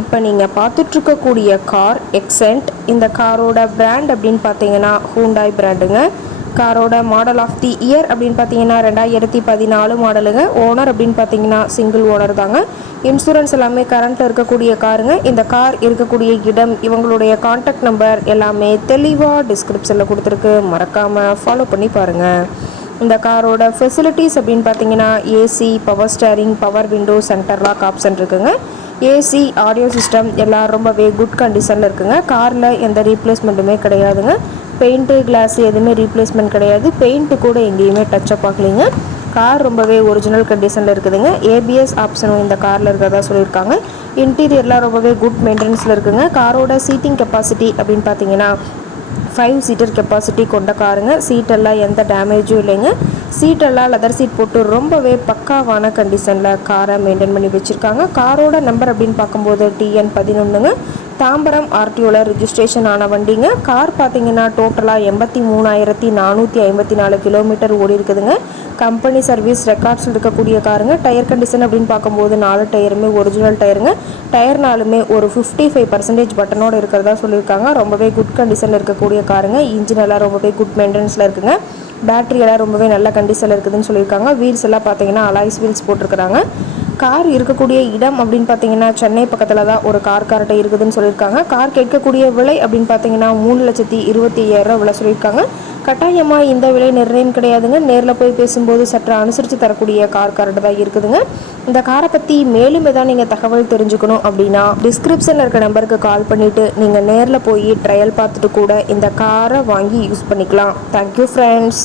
இப்போ நீங்கள் பார்த்துட்ருக்கக்கூடிய car Xcent இந்த காரோட பிராண்ட் அப்படின்னு பார்த்தீங்கன்னா ஹூண்டாய் பிராண்டுங்க காரோட மாடல் ஆஃப் தி இயர் அப்படின்னு பார்த்தீங்கன்னா ரெண்டாயிரத்தி பதினாலு மாடலுங்க ஓனர் அப்படின்னு பார்த்தீங்கன்னா சிங்கிள் ஓனர் தாங்க. இன்சூரன்ஸ் எல்லாமே கரண்ட்டில் இருக்கக்கூடிய காருங்க. இந்த கார் இருக்கக்கூடிய இடம் இவங்களுடைய காண்டாக்ட் நம்பர் எல்லாமே தெளிவாக டிஸ்கிரிப்ஷனில் கொடுத்துருக்கு. மறக்காமல் ஃபாலோ பண்ணி பாருங்கள் இந்த காரோட ஃபெசிலிட்டிஸ் அப்படின்னு பார்த்தீங்கன்னா AC power steering power window centre lock option இருக்குங்க. ஏசி ஆடியோ சிஸ்டம் எல்லாம் ரொம்பவே குட் கண்டிஷனில் இருக்குங்க. காரில் எந்த ரீப்ளேஸ்மெண்ட்டுமே கிடையாதுங்க. பெயிண்ட்டு கிளாஸ் எதுவுமே ரீப்ளேஸ்மெண்ட் கிடையாது. பெயிண்ட்டு கூட எங்கேயுமே டச்சப் ஆகலைங்க. கார் ரொம்பவே ஒரிஜினல் கண்டிஷனில் இருக்குதுங்க. ஏபிஎஸ் ஆப்ஷனும் இந்த காரில் இருக்கிறதா சொல்லியிருக்காங்க. இன்டீரியர்லாம் ரொம்பவே குட் மெயின்டெனன்ஸில் இருக்குங்க. காரோட சீட்டிங் கெப்பாசிட்டி அப்படின்னு பார்த்தீங்கன்னா ஃபைவ் சீட்டர் கெப்பாசிட்டி கொண்ட காருங்க சீட்டெல்லாம் எந்த டேமேஜும் இல்லைங்க. சீட்டெல்லாம் லெதர் சீட் போட்டு ரொம்பவே பக்காவான கண்டிஷனில் காரை மெயின்டைன் பண்ணி வச்சுருக்காங்க. காரோட நம்பர் அப்படின்னு பார்க்கும்போது டிஎன் பதினொன்றுங்க தாம்பரம் ஆர்டிஓவில் ரிஜிஸ்ட்ரேஷன் ஆன வண்டிங்க. கார் பார்த்தீங்கன்னா டோட்டலாக எண்பத்தி மூணாயிரத்தி நானூற்றி ஐம்பத்தி நாலு கிலோமீட்டர் ஓடி இருக்குதுங்க. கம்பெனி சர்வீஸ் ரெக்கார்ட்ஸ் இருக்கக்கூடிய காருங்க. டயர் கண்டிஷன் அப்படின்னு பார்க்கும்போது நாலு டயருமே ஒரிஜினல் டயருங்க. டயர்னாலுமே ஒரு ஃபிஃப்டி ஃபைவ் பர்சன்டேஜ் பட்டனோடு இருக்கிறதா சொல்லியிருக்காங்க. ரொம்பவே குட் கண்டிஷனில் இருக்கக்கூடிய காருங்க. இன்ஜின் எல்லாம் ரொம்பவே குட் மெயின்டெனன்ஸில் இருக்குங்க. பேட்டரி எல்லாம் ரொம்பவே நல்ல கண்டிஷனில் இருக்குதுன்னு சொல்லியிருக்காங்க. வீல்ஸ் எல்லாம் பார்த்தீங்கன்னா அலாய்ஸ் வீல்ஸ் போட்டிருக்கிறாங்க. கார் இருக்கக்கூடிய இடம் அப்படின்னு பார்த்தீங்கன்னா சென்னை பக்கத்தில் தான் ஒரு கார் கார்ட்டை இருக்குதுன்னு சொல்லியிருக்காங்க. கார் கேட்கக்கூடிய விலை அப்படின்னு பார்த்தீங்கன்னா மூணு லட்சத்தி இருபத்தி ஐயாயிரம் விலை சொல்லியிருக்காங்க. கட்டாயமாக இந்த விலை நிர்ணயம் கிடையாதுங்க. நேரில் போய் பேசும்போது சற்று அனுசரித்து தரக்கூடிய கார் கார்டு தான் இருக்குதுங்க. இந்த காரை பற்றி மேலும் எதாவது நீங்கள் தகவல் தெரிஞ்சுக்கணும் அப்படின்னா டிஸ்கிரிப்ஷனில் இருக்க நம்பருக்கு கால் பண்ணிவிட்டு நீங்கள் நேரில் போய் ட்ரையல் பார்த்துட்டு கூட இந்த காரை வாங்கி யூஸ் பண்ணிக்கலாம். Thank you friends